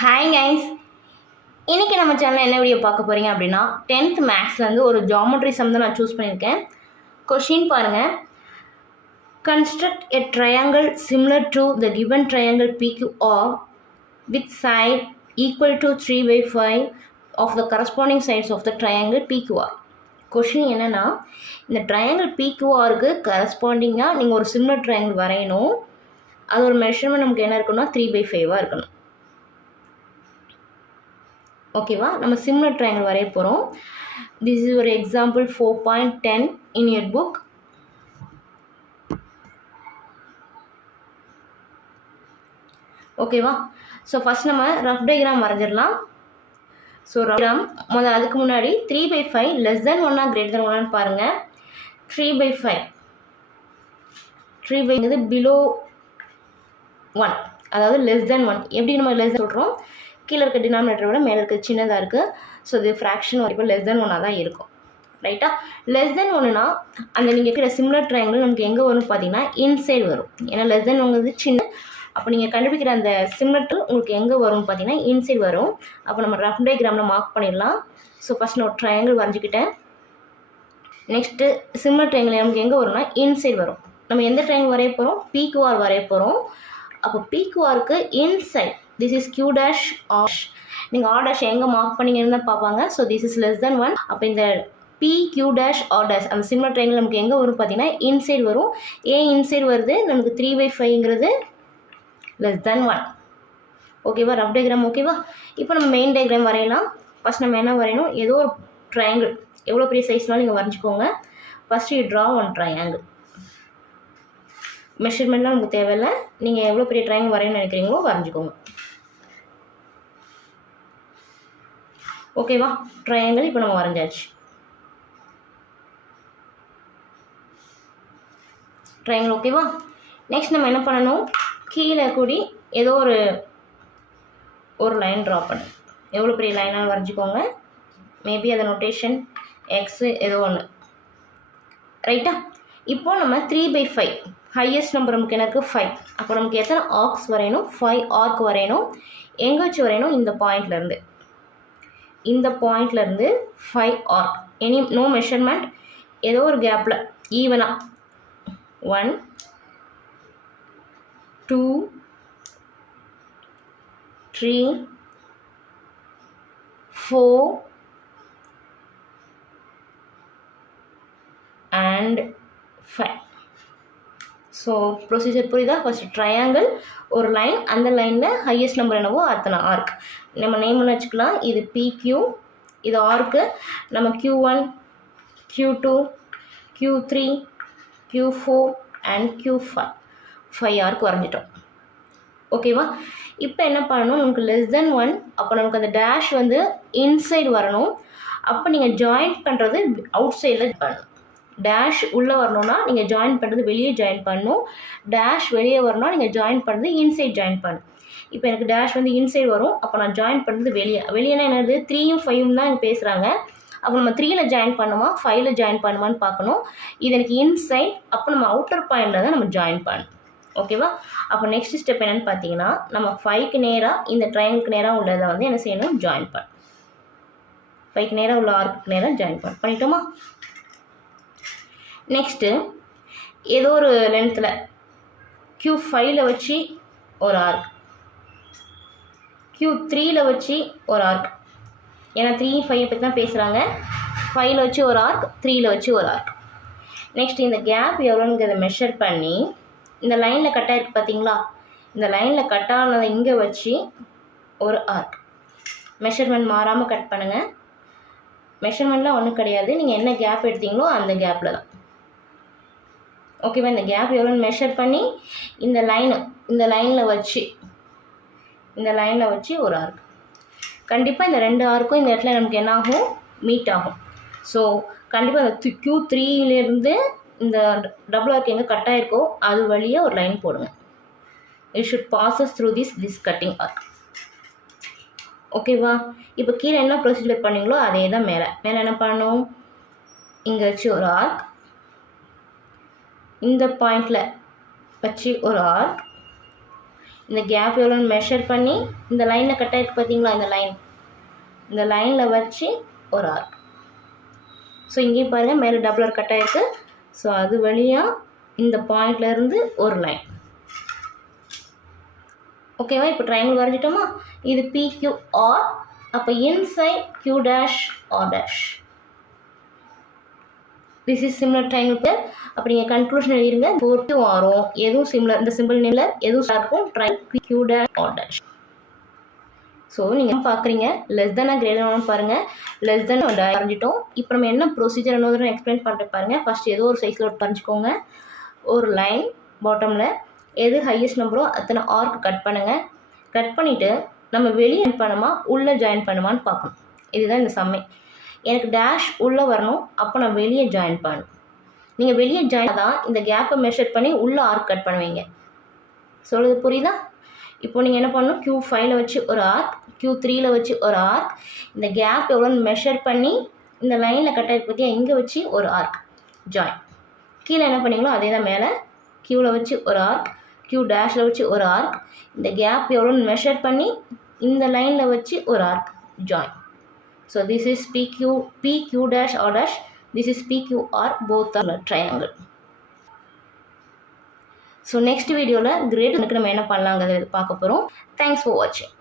Hi guys, இன்றைக்கி நம்ம சேனலில் என்ன வீடியோ பார்க்க போகிறீங்க அப்படின்னா 10th மேக்ஸ்லேருந்து ஒரு ஜாமெட்ரி சம் தான் நான் சூஸ் பண்ணியிருக்கேன். கொஷின் பாருங்கள். Construct a triangle similar to the given triangle PQR with side equal to 3/5 of the corresponding sides of the triangle PQR. Question என்னென்னா, இந்த ட்ரையாங்கிள் PQRக்கு கரஸ்பாண்டிங்காக நீங்கள் ஒரு சிமிலர் ட்ரையாங்கிள் வரையணும். அதோட மெஷர்மெண்ட் நமக்கு என்ன இருக்குன்னா 3/5 இருக்கணும். ஓகேவா, நம்ம சிமிலர் ட்ரையாங்கிள் வரைய போகிறோம். திஸ் இஸ் ஒரு எக்ஸாம்பிள் 4.10 இன் யுவர் புக். ஓகேவா, ஸோ ஃபஸ்ட் நம்ம ரஃப் டயக்ராம் வரைஞ்சிடலாம். ஸோ ரஃப் டயக்ராம் அதுக்கு முன்னாடி 3/5 லெஸ் தென் 1 கிரேட்டர் தென் 1 பாருங்கள். 3/5 3/5 பிலோ 1, அதாவது லெஸ் தென் 1. எப்படி நம்ம லெஸ் சொல்கிறோம்? கீழே இருக்க டினாமினேட்டரை விட மேலே இருக்க சின்னதாக இருக்குது. ஸோ இது ஃப்ராக்ஷன் வரைக்கும் லெஸ் தென் 1 தான் இருக்கும். ரைட்டா, லெஸ் தென் 1னா அந்த நீங்கள் இருக்கிற சிமிலர் ட்ரையாங்கிள் நமக்கு எங்கே வரும்னு பார்த்தீங்கன்னா இன்சைடு வரும். ஏன்னா லெஸ் தென் 1 சின்ன. அப்போ நீங்கள் கண்டுபிடிக்கிற அந்த சிமிலர் உங்களுக்கு எங்கே வரும்னு பார்த்தீங்கன்னா இன்சைடு வரும். அப்போ நம்ம ரஃப் டயக்ராமில் மார்க் பண்ணிடலாம். ஸோ ஃபஸ்ட் நான் ஒரு ட்ரையாங்கிள் வரைஞ்சிக்கிட்டேன். நெக்ஸ்ட்டு சிமிலர் ட்ரையாங்கிள் நமக்கு எங்கே வரும்னா இன்சைடு வரும். நம்ம எந்த ட்ரையாங்கிள் வரைய போகிறோம்? PQR வரைய போகிறோம். அப்போ PQRக்கு inside this is Q dash R. நீங்கள் R dash எங்கே மார்க் பண்ணிங்கன்னு தான் பார்ப்பாங்க. So this is less than 1. அப்போ இந்த PQ dash R dash அந்த சிமிலர் ட்ரையாங்கிள் நமக்கு எங்கே வரும் பார்த்தீங்கன்னா இன்சைடு வரும். ஏன் இன்சைடு வருது? நமக்கு 3/5ங்கிறது லெஸ் தென் 1. ஓகேவா, ரஃப் டயக்ராம் ஓகேவா. இப்போ நம்ம மெயின் டயக்ராம் வரையலாம். ஃபஸ்ட் நம்ம என்ன வரையணும்? ஏதோ ஒரு ட்ரையாங்கிள் எவ்வளோ பெரிய சைஸ்னாலும் நீங்கள் வரைஞ்சிக்கோங்க. First you draw one triangle. மெஷர்மெண்ட்லாம் நமக்கு தேவையில்லை. நீங்கள் எவ்வளோ பெரிய ட்ரையாங்கிள் வரையணும்னு நினைக்கிறீங்களோ வரைஞ்சிக்கோங்க. ஓகேவா, ட்ரையாங்கிள் இப்போ நம்ம வரைஞ்சாச்சு. ட்ரையாங்கிள் ஓகேவா. நெக்ஸ்ட் நம்ம என்ன பண்ணணும்? கீழே கூடி ஏதோ ஒரு லைன் ட்ரா பண்ணு. எவ்வளோ பெரிய லைனாக வரைஞ்சிக்கோங்க. மேபி அதை நோட்டேஷன் எக்ஸு ஏதோ ஒன்று. ரைட்டா, இப்போ நம்ம 3/5 ஹையஸ்ட் நம்பர் நமக்கு எனக்கு 5. அப்போ நமக்கு எத்தனை ஆர்க்ஸ் வரையணும்? 5 ஆர்க் வரையணும். எங்கே வச்சு வரையணும்? இந்த பாயிண்ட்லேருந்து. இந்த பாயிண்ட்லேருந்து 5 ஆர்க். நோ மெஷர்மெண்ட், ஏதோ ஒரு கேப்பில் ஈவனாக 1 2 3 4 and 5. ஸோ ப்ரொசீஜர் புரியுதா? ஃபஸ்ட் ட்ரையாங்கிள், ஒரு லைன், அந்த லைனில் ஹையஸ்ட் நம்பர் என்னவோ அத்தனை ஆர்க். நம்ம நேம்னு வச்சுக்கலாம். இது PQ, இது ஆர்க்கு. நம்ம Q1 Q2 Q3 Q4 and Q5 5 arc வரைஞ்சிட்டோம். ஓகேவா, இப்போ என்ன பண்ணணும்? நமக்கு லெஸ் தென் 1. அப்போ நமக்கு அந்த டேஷ் வந்து இன்சைடு வரணும். அப்போ நீங்கள் ஜாயின் பண்ணுறது அவுட் சைடில் பண்ணணும். டேஷ் உள்ளே வரணும்னா நீங்கள் ஜாயின் பண்ணுறது வெளியே ஜாயின் பண்ணணும். டேஷ் வெளியே வரணும்னா நீங்கள் ஜாயின் பண்ணுறது இன்சைட் ஜாயின் பண்ணணும். இப்போ எனக்கு டேஷ் வந்து இன்சைடு வரும். அப்போ நான் ஜாயின் பண்ணுறது வெளியேனா என்னது? 3யும் 5யும் தான் இங்கே பேசுகிறாங்க. அப்போ நம்ம 3ல் ஜாயின் பண்ணுமா 5ல் ஜாயின் பண்ணுமான்னு பார்க்கணும். இது எனக்கு இன்சைட். அப்போ நம்ம அவுட்டர் பாயிண்டில் தான் நம்ம ஜாயின் பண்ணணும். ஓகேவா, அப்போ நெக்ஸ்ட் ஸ்டெப் என்னென்னு பார்த்தீங்கன்னா, நம்ம 5க்கு நேராக இந்த ட்ரையாங்கிளுக்கு நேராக உள்ளதை வந்து என்ன செய்யணும்? ஜாயின் பண்ண. 5க்கு நேராக உள்ள ஆர்க்குக்கு நேராக ஜாயின் பண்ணிட்டோமா? நெக்ஸ்ட்டு ஏதோ ஒரு லென்த்தில் Q5ல் வச்சு ஒரு ஆர்க், Q3ல் வச்சு ஒரு ஆர்க். ஏன்னா 3 5 பற்றி தான் பேசுகிறாங்க. 5ல் வச்சு ஒரு ஆர்க், 3ல் வச்சு ஒரு ஆர்க். நெக்ஸ்ட் இந்த கேப் எவ்வளோங்கிறத மெஷர் பண்ணி இந்த லைனில் கட் ஆகிருக்கு பார்த்தீங்களா? இந்த லைனில் கட் ஆனதை இங்கே வச்சு ஒரு ஆர்க். மெஷர்மெண்ட் மாறாமல் கட் பண்ணுங்கள். மெஷர்மெண்ட்லாம் ஒன்றும் கிடையாது. நீங்கள் என்ன கேப் எடுத்தீங்களோ அந்த கேப்பில் தான். ஓகேவா, இந்த கேப் எவ்வளோன்னு மெஷர் பண்ணி இந்த லைனில் வச்சு ஒரு ஆர்க். கண்டிப்பாக இந்த 2 ஆர்க்கும் இந்த இடத்துல நமக்கு என்ன ஆகும்? மீட் ஆகும். ஸோ கண்டிப்பாக இந்த Q3லேருந்து இந்த டபுள் ஆர்க் எங்கே கட் ஆகிருக்கோ அது வழியாக ஒரு லைன் போடுங்க. It should passes through this cutting arc. ஓகேவா, இப்போ கீழே என்ன ப்ரொசீஜர் பண்ணிங்களோ அதே தான் மேலே என்ன பண்ணணும்? இங்கே வச்சு ஒரு ஆர்க், இந்த பாயிண்டில் வச்சு ஒரு ஆர்க், இந்த கேப் எவ்வளோன்னு மெஷர் பண்ணி இந்த லைனில் கட் ஆகிருக்கு பார்த்தீங்களா, இந்த லைனில் வச்சு ஒரு ஆர்க். ஸோ இங்கேயும் பாருங்கள் மேலே டபுள் ஆர்க் கட் ஆகிருக்கு. ஸோ அது வழியாக இந்த பாயிண்ட்லேருந்து ஒரு லைன். ஓகேவா? இப்போ ட்ரையாங்கிள் வரைஞ்சிட்டோமா? இது PQR. அப்போ inside Q dash R dash. This is similar triangle pair. அப்போ நீங்கள் கன்க்ளூஷன் எழுதிருங்க. 4QRம் எதுவும் சிமிலர், இந்த சிம்பிள் நேமில் எதுவும் இருக்கும் triangle Q dash R dash. So நீங்கள் பார்க்குறீங்க லெஸ் தென் கிரேட்டர் தென் பாருங்கள். லெஸ் தென் வரைஞ்சிட்டோம். இப்போ நம்ம என்ன ப்ரொசீஜர் இன்னொரு எக்ஸ்பிளைன் பண்ணுறது பாருங்கள். ஃபஸ்ட் ஏதோ ஒரு சைஸில் வரைஞ்சிக்கோங்க. ஒரு லைன் பாட்டமில் எது ஹையஸ்ட் நம்பரோ அத்தனை ஆர்க் கட் பண்ணுங்கள். கட் பண்ணிவிட்டு நம்ம வெளியே ஜாயின் பண்ணுமா உள்ளே ஜாயின் பண்ணுமான்னு பார்க்கணும். இதுதான் இந்த சம்மை. எனக்கு டேஷ் உள்ளே வரணும், அப்போ நான் வெளியே ஜாயின் பண்ணணும். நீங்கள் வெளியே ஜாயின் தான் இந்த கேப்பை மெஷர் பண்ணி உள்ளே ஆர்க் கட் பண்ணுவீங்க. சொல்லுது புரியுதா? இப்போ நீங்கள் என்ன பண்ணணும், Q5ல் வச்சு ஒரு ஆர்க், Q3ல் வச்சு ஒரு ஆர்க், இந்த கேப் எவ்வளோன்னு மெஷர் பண்ணி இந்த லைனில் கட் ஆகி பற்றியா இங்கே வச்சு ஒரு ஆர்க் ஜாயின். கீழே என்ன பண்ணீங்களோ அதே தான் மேலே Qவில் வச்சு ஒரு ஆர்க், Q டேஷில் வச்சு ஒரு ஆர்க், இந்த கேப் எவ்வளோன்னு மெஷர் பண்ணி இந்த லைனில் வச்சு ஒரு arc join. So this is PQ dash R dash, this is PQR, both are triangle. So next வீடியோவில் கிரேட் நம்ம என்ன பண்ணலாங்கிறத பார்க்க போகிறோம். தேங்க்ஸ் ஃபார் வாட்சிங்.